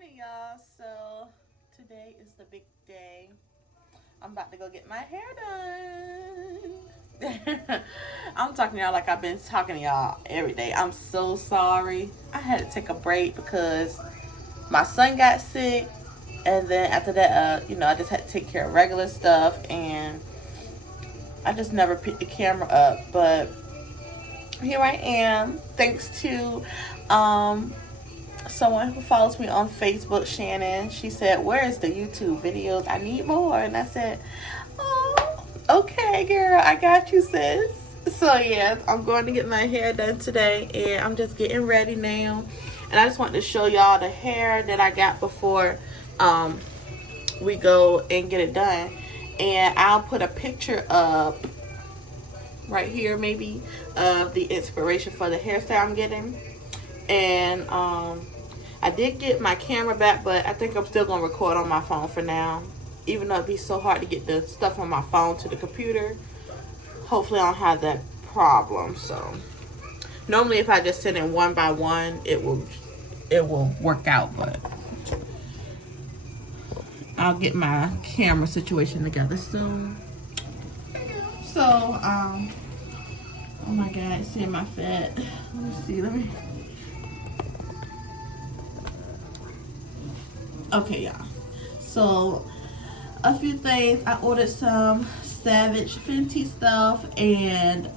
morning, y'all. So today is the big day. I'm about to go get my hair done. I'm talking to y'all like I've been talking to y'all every day. I'm so sorry. I had to take a break because my son got sick, and then after that, I just had to take care of regular stuff, and I just never picked the camera up. But here I am, thanks to someone who follows me on Facebook, Shannon. She said, "Where's the YouTube videos? I need more." And I said, "Oh, okay, girl, I got you, sis." So yeah, I'm going to get my hair done today, and I'm just getting ready now. And I just want to show y'all the hair that I got before we go and get it done. And I'll put a picture up right here, maybe, of the inspiration for the hairstyle I'm getting. And I did get my camera back, but I think I'm still gonna record on my phone for now, even though it'd be so hard to get the stuff on my phone to the computer. Hopefully I don't have that problem. So normally if I just send it one by one, it will work out, but I'll get my camera situation together soon. So oh my god, see my fat. Let me okay, y'all. So a few things. I ordered some Savage Fenty stuff, and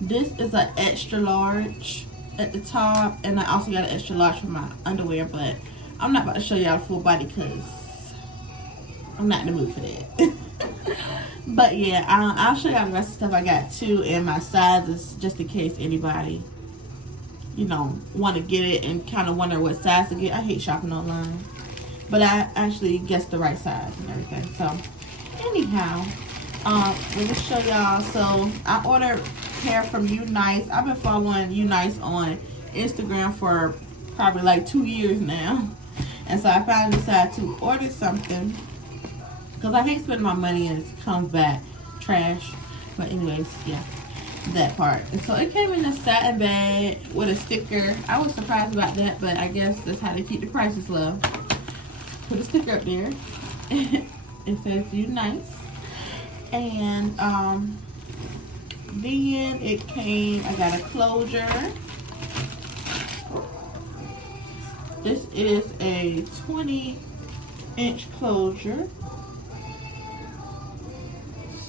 this is an extra large at the top, and I also got an extra large for my underwear, but I'm not about to show y'all full body because I'm not in the mood for that. But yeah, I'll show y'all the rest of the stuff I got too, and my sizes, just in case anybody want to get it and kind of wonder what size to get. I hate shopping online, but I actually guessed the right size and everything. So anyhow, let me show y'all. So I ordered hair from Unice. I've been following Unice on Instagram for probably like 2 years now, and so I finally decided to order something because I hate spending my money and it comes back trash. But anyways, yeah, that part. And so it came in a satin bag with a sticker. I was surprised about that, but I guess that's how they keep the prices low. Put a sticker up there. It says Unice. And then it came, I got a closure. This is a 20-inch closure.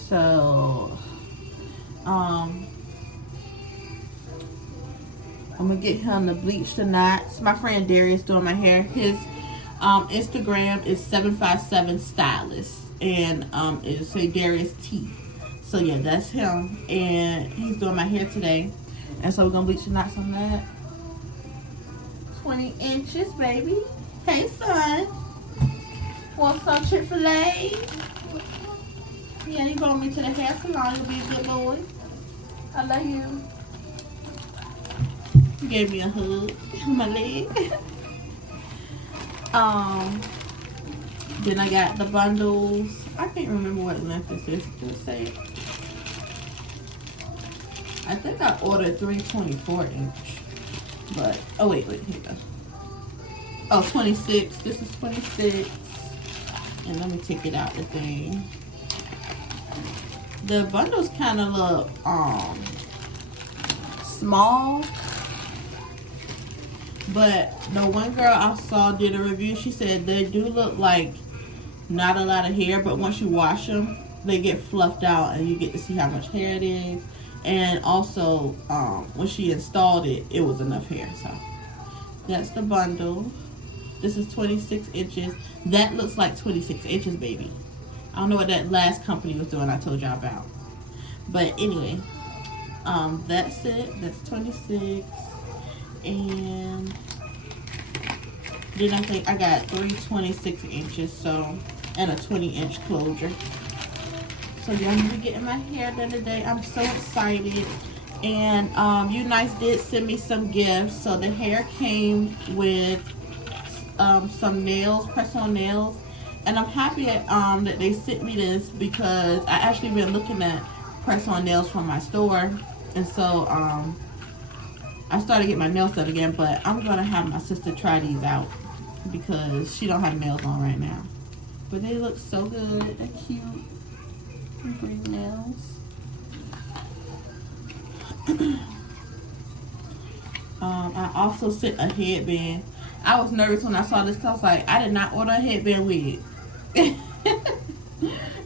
So I'm gonna get him to bleach the knots. My friend Darius doing my hair. His Instagram is 757 Stylist, and it'll say Darius T. So yeah, that's him, and he's doing my hair today. And so we're gonna bleach the knots on that. 20 inches, baby. Hey, son. Want some Chick-fil-A? Yeah, you brought me to the hair salon. You'll be a good boy. I love you. You gave me a hug on my leg. Then I got the bundles. I can't remember what length this is. Just say it. I think I ordered 324-inch. But, oh wait, here you go. Oh, 26. This is 26. And let me take it out the thing. The bundles kind of look small, but the one girl I saw did a review. She said they do look like not a lot of hair, but once you wash them, they get fluffed out and you get to see how much hair it is. And also, when she installed it, it was enough hair. So that's the bundle. This is 26 inches. That looks like 26 inches, baby. I don't know what that last company was doing I told y'all about. But anyway, that's it. That's 26. And then I think I got 326 inches, so, and a 20-inch closure. So yeah, I'm gonna be getting my hair done today. I'm so excited. And Unice did send me some gifts. So the hair came with some nails, press-on nails. And I'm happy that they sent me this because I actually been looking at press-on nails from my store. And so I started getting my nails done again, but I'm going to have my sister try these out. because she don't have nails on right now. But they look so good. They're cute. Green nails. I also sent a headband. I was nervous when I saw this because I was like, I did not order a headband wig.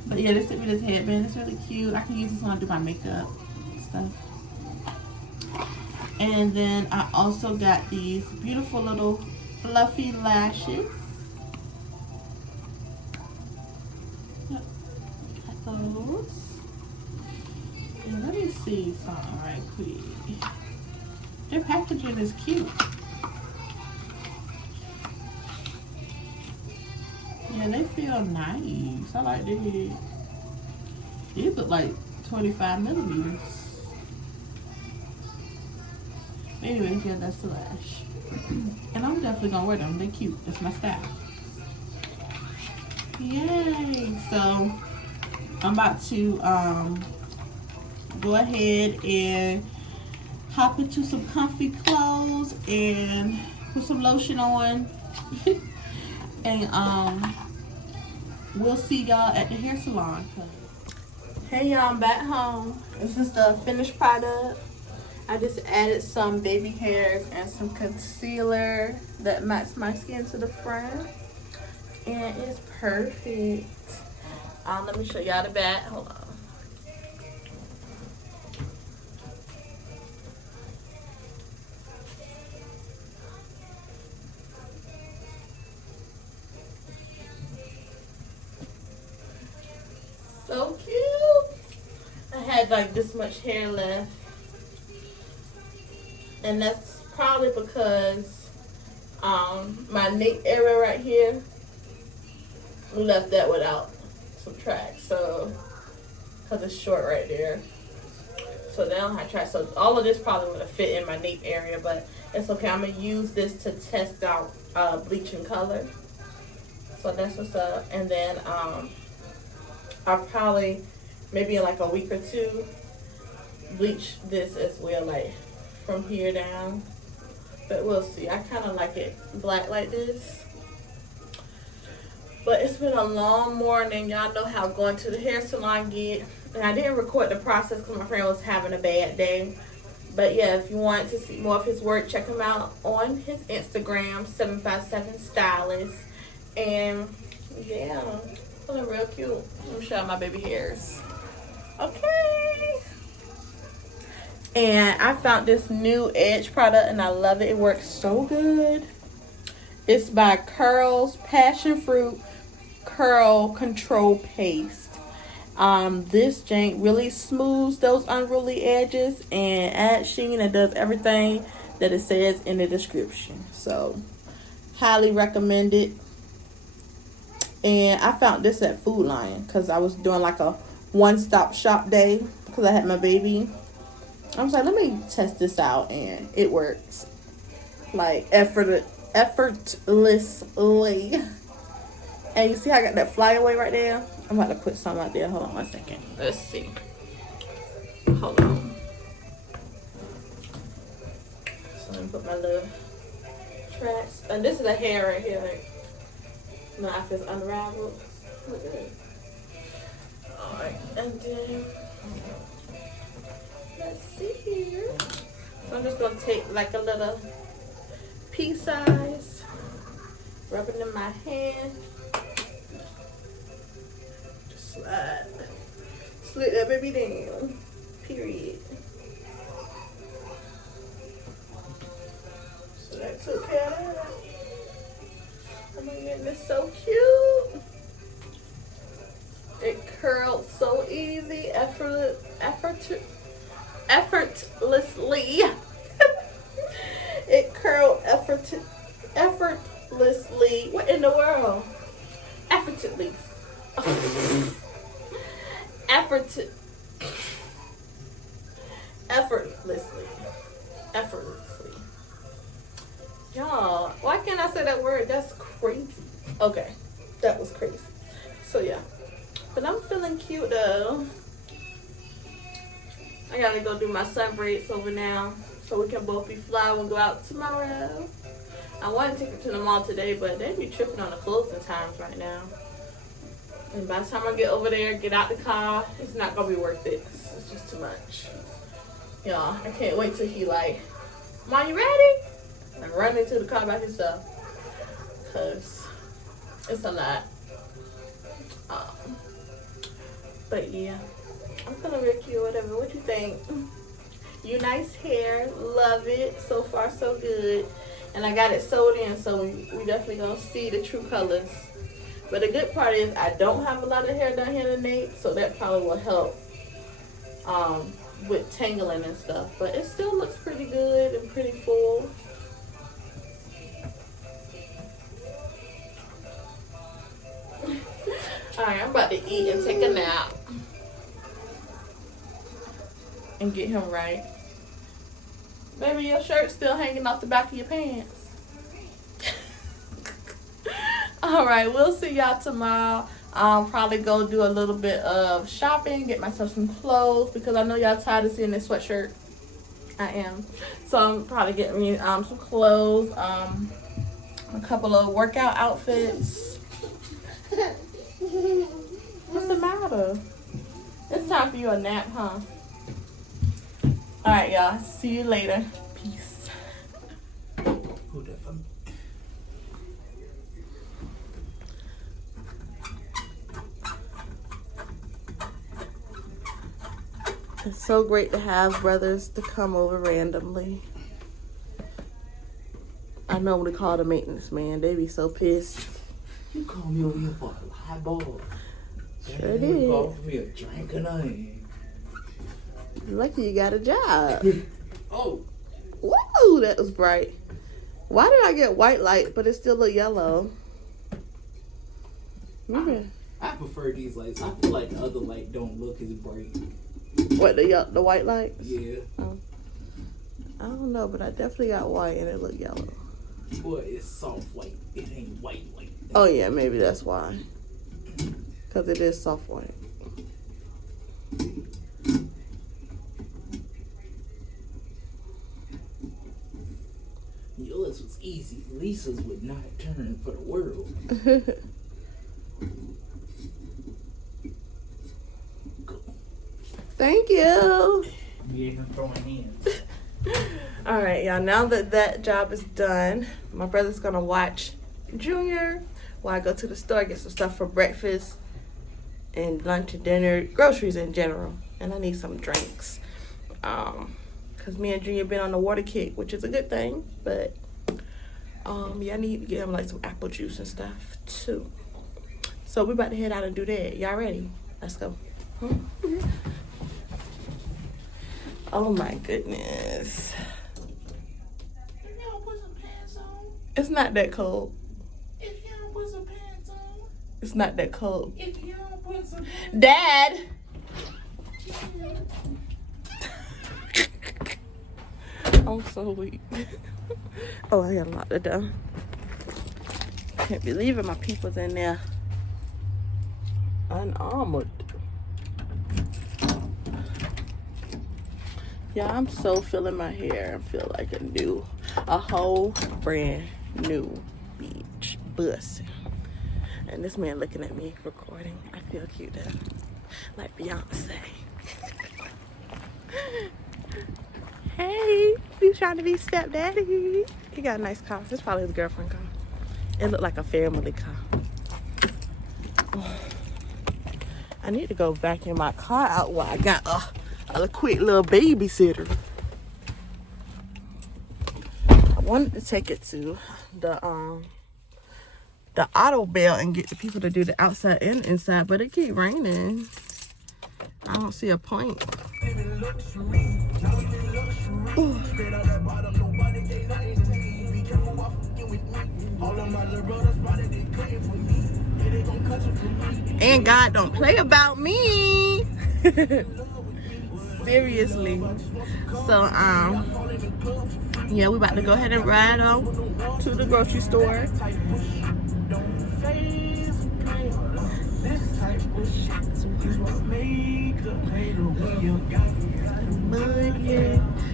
But yeah, they sent me this headband. It's really cute. I can use this when I do my makeup and stuff. And then I also got these beautiful little fluffy lashes. Yep, got those. And let me see something right quick. Their packaging is cute. Yeah, they feel nice. I like these. These look like 25 millimeters. Anyways, yeah, that's the lash. And I'm definitely gonna wear them. They're cute. It's my style. Yay! So I'm about to go ahead and hop into some comfy clothes and put some lotion on. And we'll see y'all at the hair salon. Hey y'all, I'm back home. This is the finished product. I just added some baby hairs and some concealer that matches my skin to the front. And it's perfect. Let me show y'all the back. Hold on. So cute. I had like this much hair left. And that's probably because my nape area right here, we left that without some tracks. So, because it's short right there. So they don't have tracks. So all of this probably would have fit in my nape area, but it's okay. I'm going to use this to test out bleaching color. So that's what's up. And then I'll probably, maybe in like a week or two, bleach this as well, like from here down. But we'll see. I kind of like it black like this. But it's been a long morning. Y'all know how going to the hair salon get. And I didn't record the process because my friend was having a bad day. But yeah, if you want to see more of his work, check him out on his Instagram, 757 Stylist. And yeah, feeling real cute. Let me show you my baby hairs. Okay. And I found this new Edge product and I love it. It works so good. It's by Curls Passion Fruit Curl Control Paste. This jank really smooths those unruly edges and adds sheen and does everything that it says in the description. So, highly recommend it. And I found this at Food Lion because I was doing like a one-stop shop day because I had my baby. I was like, let me test this out, and it works like effortlessly. And you see how I got that flyaway right there? I'm about to put some out there. Hold on 1 second. Let's see. Hold on. So let me put my little tracks. And this is a hair right here. Like, my outfit's unraveled. Look at it. Alright, and then let's see here. So I'm just gonna take like a little pea size, rub it in my hand. Just slide that baby down. Period. So that took care of that. Oh my goodness, so cute. It curled so easy, effortlessly. It curled effortlessly. What in the world? Effortlessly. Effortlessly. Y'all, why can't I say that word? That's crazy. Okay, that was crazy. So yeah, but I'm feeling cute though. I gotta go do my sun braids over now so we can both be fly when we go out tomorrow. I want to take it to the mall today, but they be tripping on the closing times right now. And by the time I get over there, get out the car, it's not gonna be worth it. It's just too much. Y'all, I can't wait till he like, Mom, you ready? And run into the car by himself. Cause it's a lot. But yeah, I'm feeling real cute, whatever. What you think? Unice hair, love it. So far, so good. And I got it sewed in, so we definitely gonna see the true colors. But the good part is I don't have a lot of hair down here in the nape, so that probably will help with tangling and stuff. But it still looks pretty good and pretty full. Alright, I'm about to eat and take a nap. And get him right. Baby, your shirt's still hanging off the back of your pants. Alright, we'll see y'all tomorrow. Probably go do a little bit of shopping, get myself some clothes, because I know y'all tired of seeing this sweatshirt. I am. So I'm probably getting me some clothes, a couple of workout outfits. What's the matter? It's time for you a nap, huh? Alright, y'all. See you later. Peace. It's so great to have brothers to come over randomly. I normally call the maintenance man. They be so pissed. You call me over here for a highball. Sure did. You call for me a drink or nothing. Lucky you got a job. Oh. Whoa, that was bright. Why did I get white light, but it's still a yellow? I prefer these lights. I feel like the other light don't look as bright. What, the white lights? Yeah. Oh. I don't know, but I definitely got white and it looked yellow. Boy, it's soft white. It ain't white white. Oh yeah, maybe that's why. Because it is soft white. Yours was easy. Lisa's would not turn for the world. Thank you. You ain't throwing hands. All right, y'all. Now that job is done, my brother's gonna watch Junior while I go to the store, get some stuff for breakfast and lunch and dinner, groceries in general, and I need some drinks. Cause me and Junior been on the water kick, which is a good thing, but yeah, I need to get him like some apple juice and stuff too. So we about to head out and do that. Y'all ready? Let's go. Oh my goodness. If you don't put some pants on. It's not that cold. If you don't put some pants on. It's not that cold. If you don't put some pants Dad! I'm so weak. Oh, I gotta lock the door. Can't believe it, my people's in there. Unarmored. Yeah, I'm so feeling my hair. I feel like a whole brand new beach bus. And this man looking at me recording. I feel cute though. Like Beyonce. Hey, you trying to be stepdaddy? He got a nice car. This is probably his girlfriend car. It looked like a family car. I need to go vacuum my car out while I got a quick little babysitter. I wanted to take it to the auto belt and get the people to do the outside and inside, but it keep raining. I don't see a point. Ooh. And God don't play about me. Seriously. So yeah, we about to go ahead and ride on to the grocery store.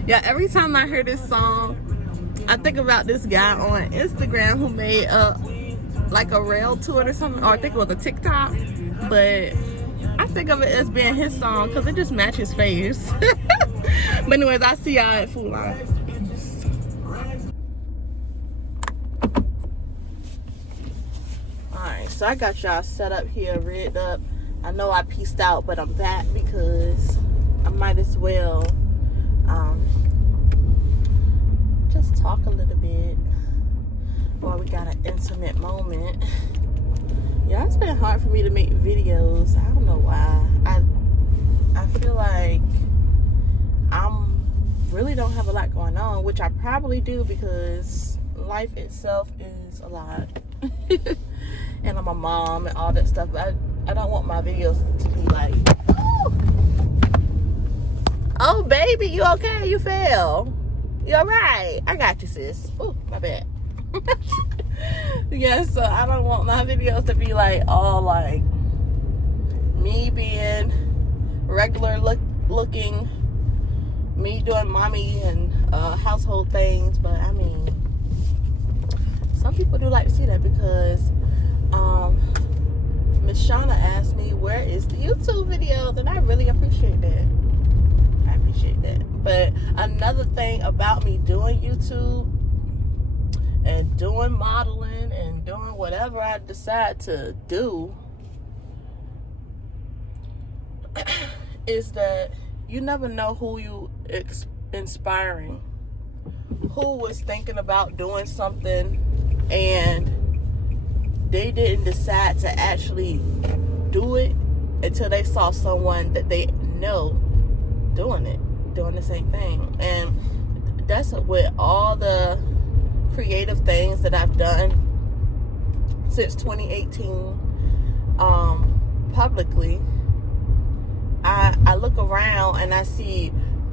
Yeah, every time I hear this song, I think about this guy on Instagram who made like a rail to it or something, or I think it was a TikTok, but I think of it as being his song because it just matches his face. But anyways, I'll see y'all at Food Line. Alright, so I got y'all set up here, rigged up. I know I peaced out, but I'm back because I might as well just talk a little bit while we got an intimate moment. Yeah, it's been hard for me to make videos. I don't know why. I feel like really don't have a lot going on, which I probably do because life itself is a lot. And I'm a mom and all that stuff, but I don't want my videos to be like, oh baby, you okay? You fell. You alright? I got you, sis. Oh, my bad. Yeah, so I don't want my videos to be like all like me being regular looking, me doing mommy and household things. But I mean, some people do like to see that because Miss Shauna asked me where is the YouTube videos, and I really appreciate that. I appreciate that. But another thing about me doing YouTube and doing modeling and doing whatever I decide to do is that you never know who you inspiring, who was thinking about doing something and they didn't decide to actually do it until they saw someone that they know doing the same thing. And that's with all the creative things that I've done since 2018 publicly. I look around and I see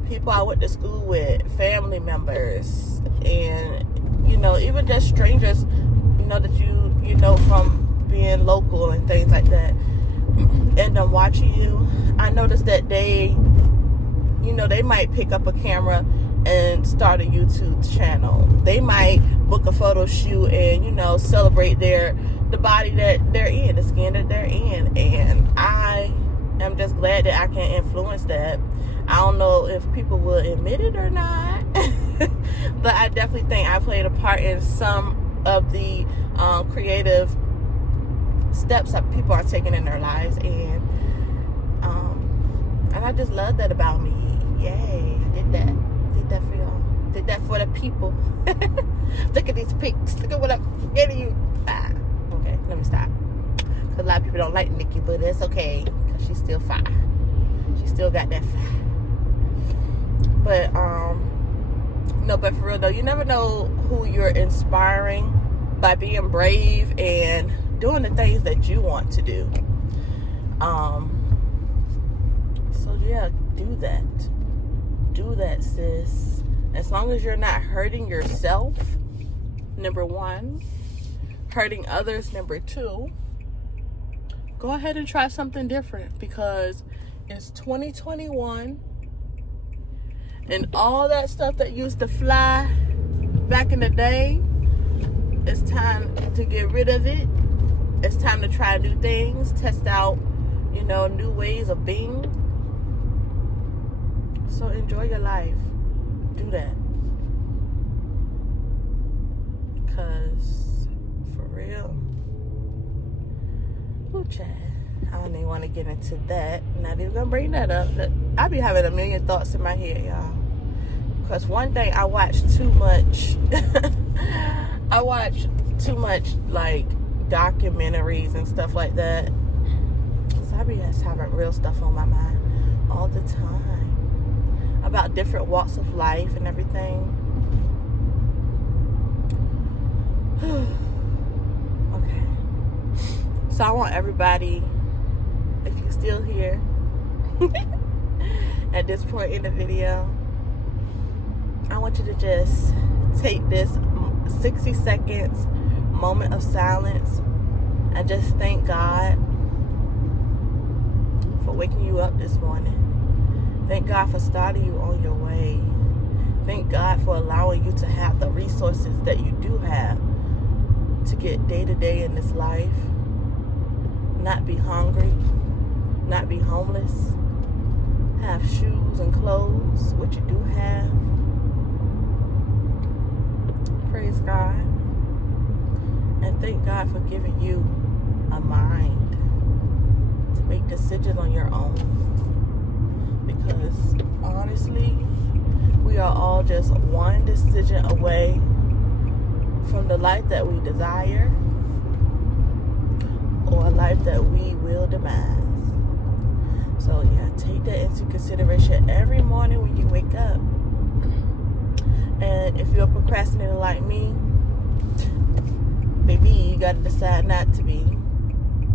people I went to school with, family members, and even just strangers that you know from being local and things like that. And I'm watching you, I noticed that they might pick up a camera and start a YouTube channel. They might book a photo shoot and celebrate the body that they're in, the skin that they're in. And I am just glad that I can influence that. I don't know if people will admit it or not, but I definitely think I played a part in some of the creative steps that people are taking in their lives, and I just love that about me. Yay, I did that for y'all, did that for the people. Look at these pics, look at what I'm getting you. Okay, let me stop, because a lot of people don't like Nikki, but it's okay because she's still fine. She still got that fire. But no, but for real though, you never know who you're inspiring by being brave and doing the things that you want to do. So yeah, do that, sis. As long as you're not hurting yourself, number one, hurting others, number two, go ahead and try something different, because it's 2021 and all that stuff that used to fly back in the day, it's time to get rid of it. It's time to try new things, test out, new ways of being. So enjoy your life. Do that. Because, for real. Ooh, Chad. I don't even want to get into that. Not even going to bring that up. I be having a million thoughts in my head, y'all. Because one day I watched too much. I watch too much like documentaries and stuff like that. So I be just having real stuff on my mind all the time about different walks of life and everything. Okay. So I want everybody, if you're still here at this point in the video, I want you to just take this 60 seconds moment of silence and just thank God for waking you up this morning. Thank God for starting you on your way. Thank God for allowing you to have the resources that you do have to get day to day in this life. Not be hungry, not be homeless, have shoes and clothes, what you do have. Praise God. And thank God for giving you a mind to make decisions on your own. Because honestly, we are all just one decision away from the life that we desire or a life that we will demise. So yeah, take that into consideration every morning when you wake up. And if you're a procrastinator like me, baby, you gotta decide not to be.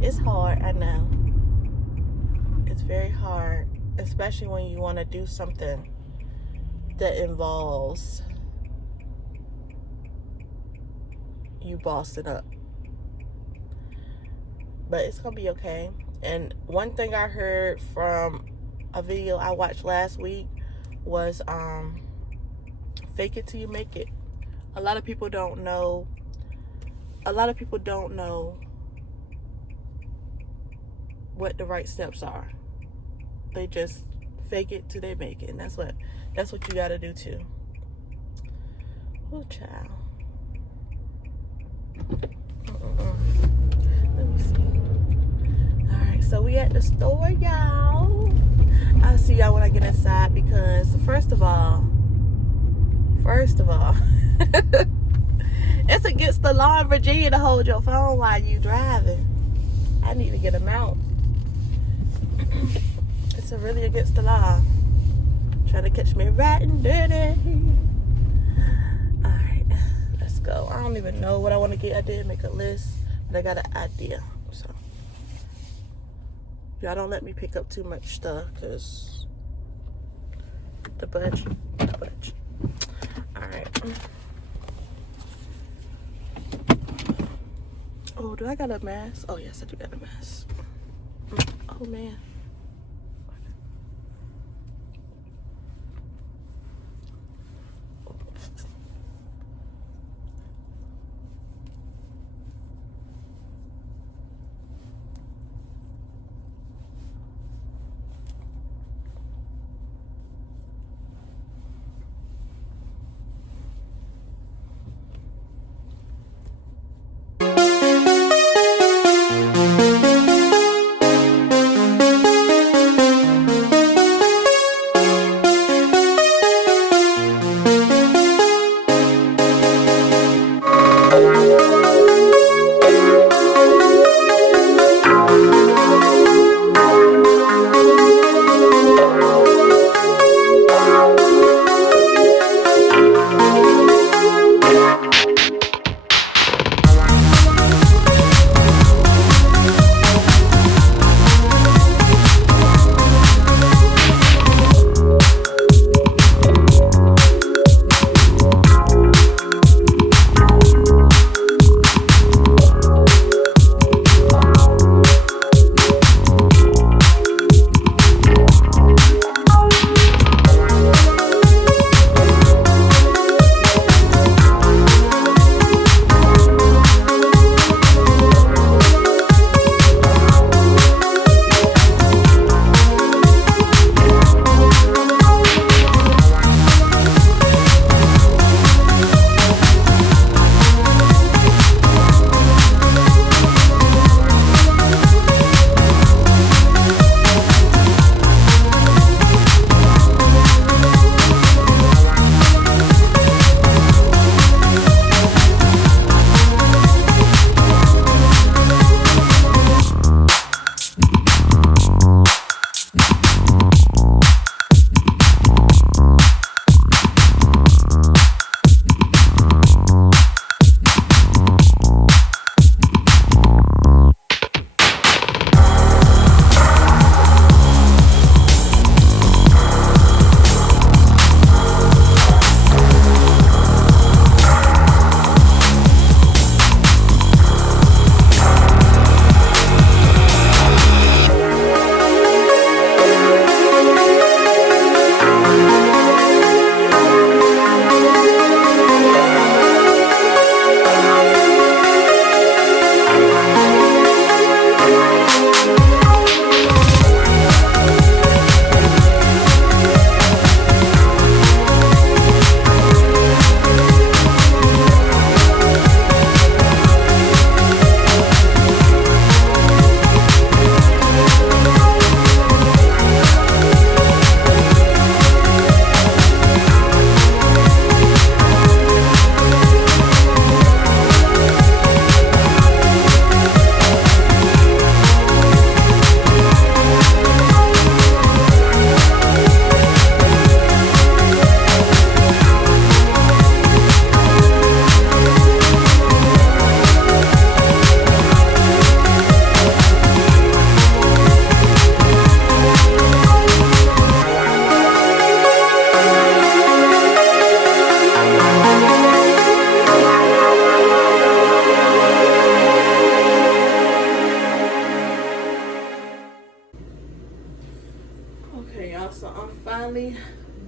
It's hard, I know. It's very hard, especially when you want to do something that involves you bossing up. But it's gonna be okay. And one thing I heard from a video I watched last week was fake it till you make it. A lot of people don't know what the right steps are. They just fake it till they make it. And that's what you gotta do too. Oh, child. Let me see. Alright, so we at the store, y'all. I'll see y'all when I get inside because first of all, it's against the law in Virginia to hold your phone while you driving. I need to get a mount. It's really against the law. Trying to catch me right and dirty. Alright, let's go. I don't even know what I want to get. I did make a list, but I got an idea. So y'all don't let me pick up too much stuff because the budget. Alright. Oh, do I got a mask? Oh, yes, I do got a mask. Oh, man.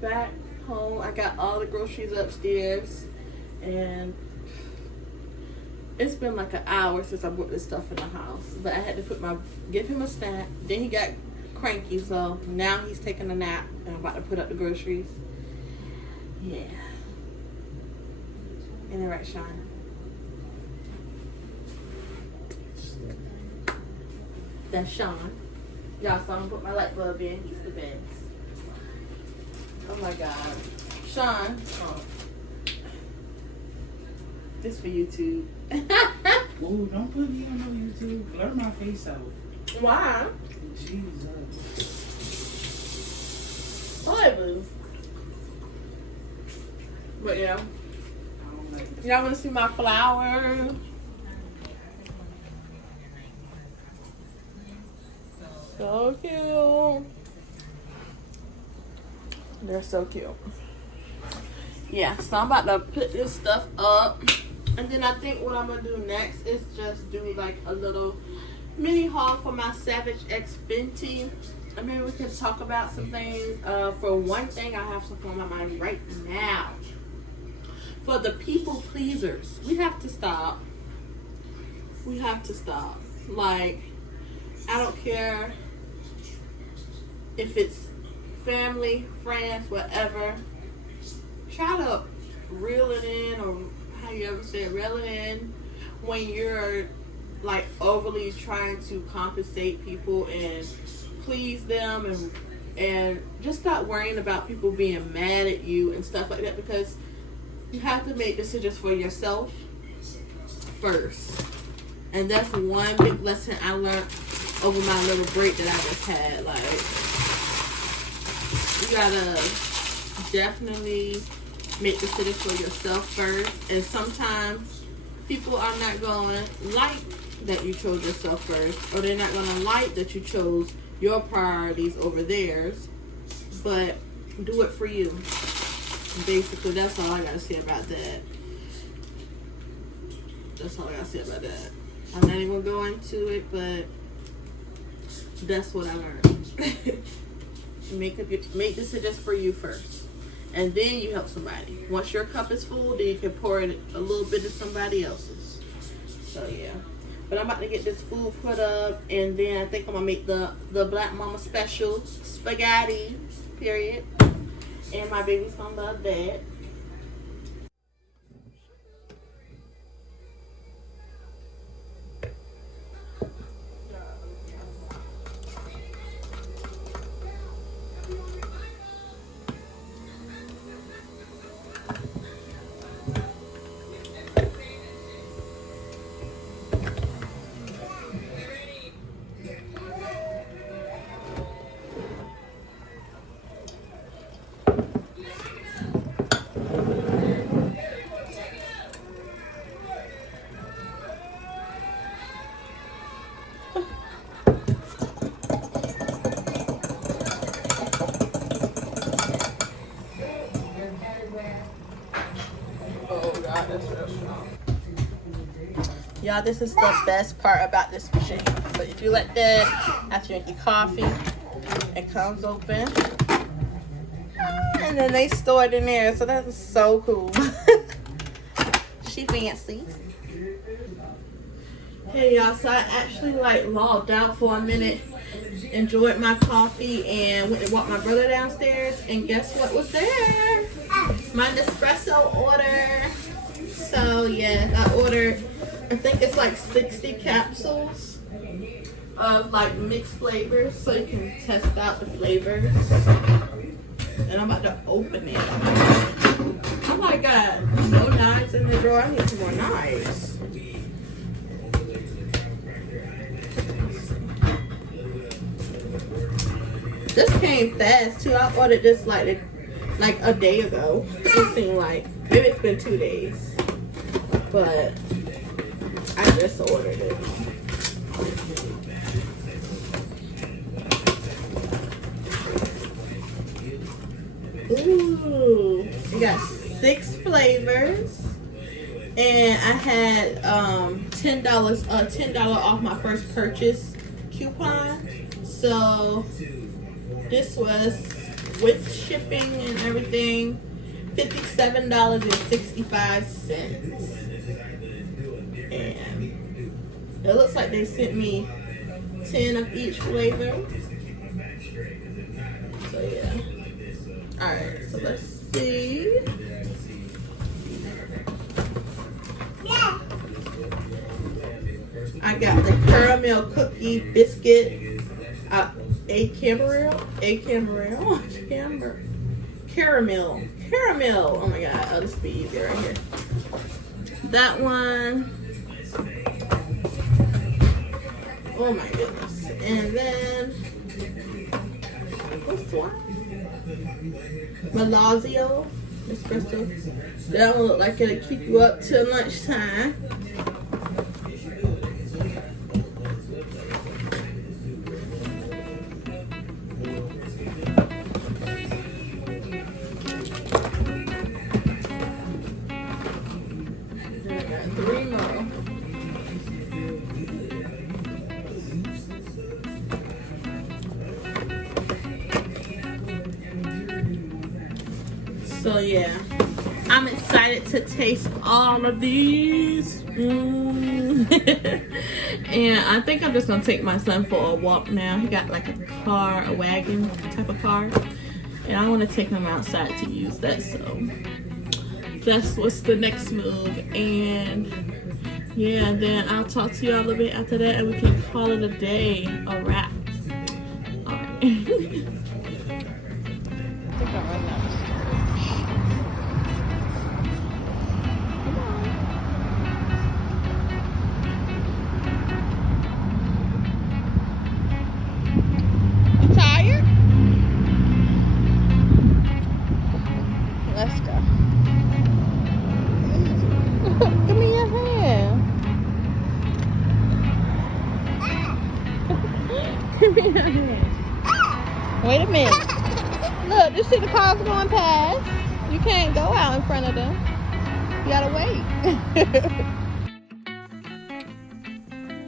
back home. I got all the groceries upstairs, and it's been like an hour since I brought this stuff in the house. But I had to give him a snack. Then he got cranky, so now he's taking a nap, and I'm about to put up the groceries. Yeah. Ain't it right, Sean? That's Sean. Y'all saw him put my light bulb in. He's the best. Oh my God. Sean. Oh. This for YouTube. Ooh, don't put me on no YouTube. Blur my face out. Why? Jesus. Boy, boo. But yeah. Y'all want to see my flowers? So cute. They're so cute. Yeah, so I'm about to put this stuff up. And then I think what I'm going to do next is just do like a little mini haul for my Savage X Fenty. I mean, we can talk about some things. For one thing, I have something on my mind right now. For the people pleasers, we have to stop. We have to stop. Like, I don't care if it's family, friends, whatever. Try to reel it in, or how you ever say it, reel it in when you're like overly trying to compensate people and please them, and just stop worrying about people being mad at you and stuff like that, because you have to make decisions for yourself first. And that's one big lesson I learned over my little break that I just had. Like, you gotta definitely make decisions for yourself first. And sometimes people are not going to like that you chose yourself first, or they're not going to like that you chose your priorities over theirs. But do it for you. Basically, that's all I got to say about that. That's all I got to say about that. I'm not even going to go into it, but that's what I learned. Make decisions for you first, and then you help somebody. Once your cup is full, then you can pour in a little bit of somebody else's. So yeah, but I'm about to get this food put up, and then I think I'm gonna make the Black Mama special spaghetti, period. And my baby's gonna love that. Y'all, this is the best part about this machine. So if you let that, after you make your coffee, it comes open. And then they store it in there. So that's so cool. She fancy. Hey y'all, so I actually like logged out for a minute, enjoyed my coffee, and went and walked my brother downstairs, and guess what was there? My Nespresso order. So yeah, I ordered, I think it's like 60 capsules of like mixed flavors, so you can test out the flavors. And I'm about to open it. Oh my god, no knives in the drawer. I need some more knives. This came fast too. I ordered this like a day ago. It seemed like maybe it's been 2 days, but I just ordered it. Ooh, we got 6 flavors, and I had $10 off my first purchase coupon. So this was with shipping and everything, $57.65. And it looks like they sent me 10 of each flavor. So yeah. Alright, so let's see. I got the caramel cookie biscuit. Caramel. Oh my god, oh, this will be easier right here. That one. Oh my goodness. And then, what's the one? Malazio Nespresso. That one look like it'll keep you up till lunchtime. So yeah, I'm excited to taste all of these. And I think I'm just gonna take my son for a walk now. He got like a wagon type of car, and I want to take him outside to use that. So that's what's the next move. And yeah, then I'll talk to you all a little bit after that, and we can call it a day, a wrap. All right. I think I'm running out of stuff. Let's go. Give me your hand. Give me your hand. Wait a minute. Look, you see the cars going past? You can't go out in front of them. You gotta wait.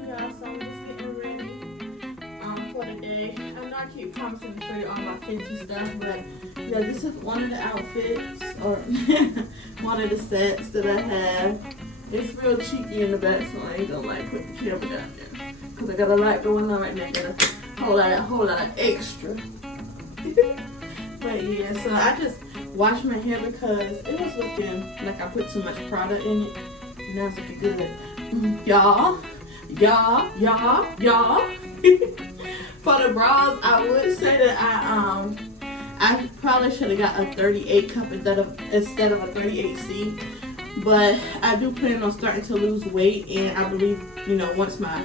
Yeah, so I'm just getting ready for the day. I know I keep promising to show you all my Fenty stuff, but yeah, this is one of the outfits, or one of the sets that I have. It's real cheeky in the back, so I ain't gonna like put the camera down there. Cause I got a lot going on right now. Got a whole lot of extra. But yeah, so I just washed my hair because it was looking like I put too much product in it. Now it's looking good. Y'all. For the bras, I would say that I probably should have got a 38 cup instead of a 38C. But I do plan on starting to lose weight, and I believe, once my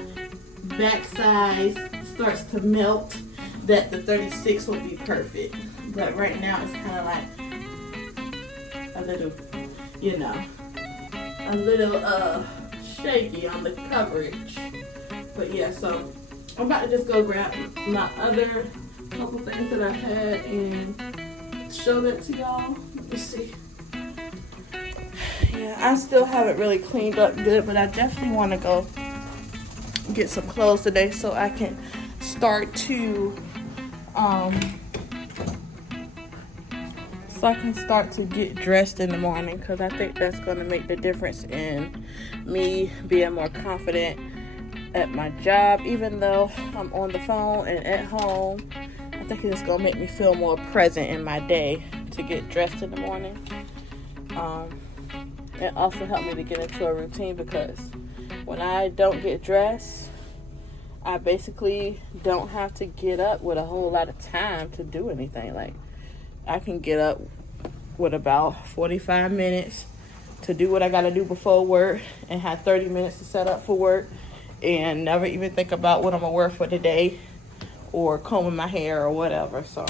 back size starts to melt, that the 36 will be perfect. But right now it's kind of like a little shaky on the coverage. But yeah, so I'm about to just go grab my other couple things that I had and show that to y'all. Let me see. Yeah, I still haven't really cleaned up good, but I definitely want to go get some clothes today so I can start to get dressed in the morning, because I think that's going to make the difference in me being more confident at my job. Even though I'm on the phone and at home, I think it's going to make me feel more present in my day to get dressed in the morning. It also helped me to get into a routine, because when I don't get dressed, I basically don't have to get up with a whole lot of time to do anything. Like, I can get up with about 45 minutes to do what I got to do before work, and have 30 minutes to set up for work, and never even think about what I'm going to wear for the day or combing my hair or whatever. So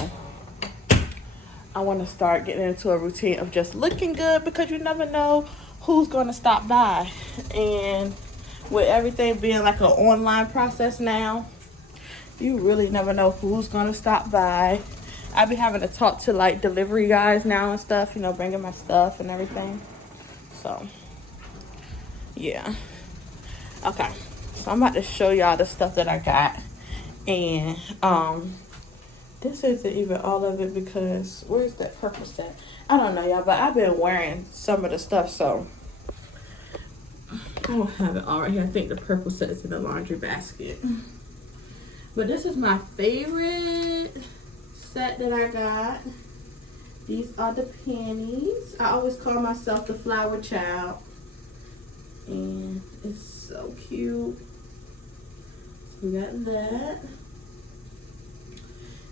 I want to start getting into a routine of just looking good, because you never know who's going to stop by. And with everything being like an online process now, you really never know who's going to stop by. I be having to talk to like delivery guys now and stuff, bringing my stuff and everything. So yeah. Okay, so I'm about to show y'all the stuff that I got. And This isn't even all of it because where's that purple set? I don't know, y'all, but I've been wearing some of the stuff, so I don't have it all right here. I think the purple set is in the laundry basket. But this is my favorite set that I got. These are the panties. I always call myself the flower child. And it's so cute. So we got that.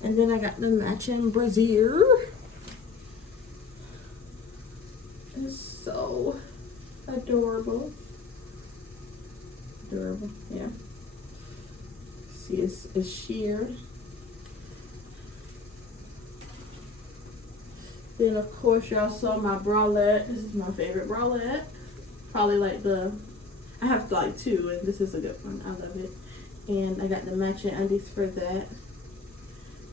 And then I got the matching brassiere. It's so adorable. Adorable, yeah. See, it's sheer. Then of course y'all saw my bralette. This is my favorite bralette. Probably like I have like two, and this is a good one. I love it. And I got the matching undies for that.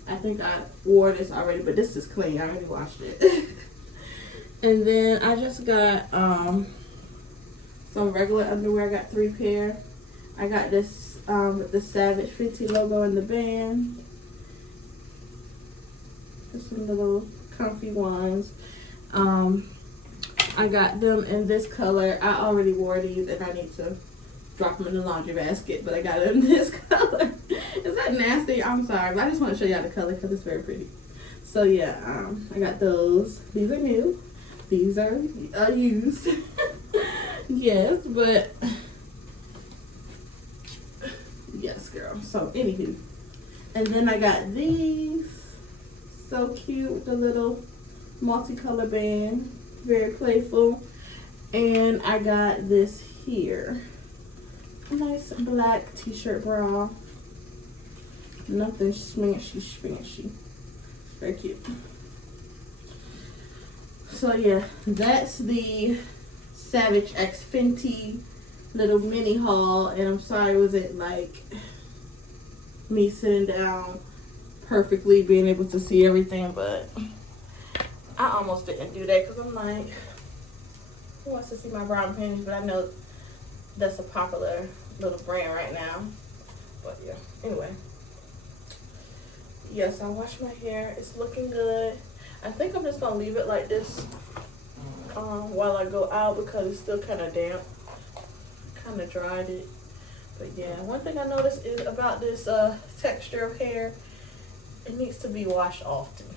I think I wore this already, but this is clean. I already washed it. And then I just got some regular underwear. I got 3 pair. I got this with the Savage Fenty logo in the band. Just some little comfy ones. I got them in this color. I already wore these and I need to drop them in the laundry basket, but I got it in this color. Is that nasty? I'm sorry, but I just want to show y'all the color because it's very pretty. So yeah, I got those. These are new. These are used. Yes, but yes, girl. So anywho, and then I got these. So cute with the little multicolor band. Very playful. And I got this here. A nice black t-shirt bra. Nothing smanchy. Very cute. So yeah, that's the Savage X Fenty little mini haul. And I'm sorry, was it like me sitting down perfectly, being able to see everything, but I almost didn't do that because I'm like, who wants to see my brown panties? But I know that's a popular little brand right now. But yeah, anyway. Yes, I washed my hair. It's looking good. I think I'm just gonna leave it like this while I go out because it's still kind of damp. Kind of dried it. But yeah, one thing I noticed is about this texture of hair, it needs to be washed often.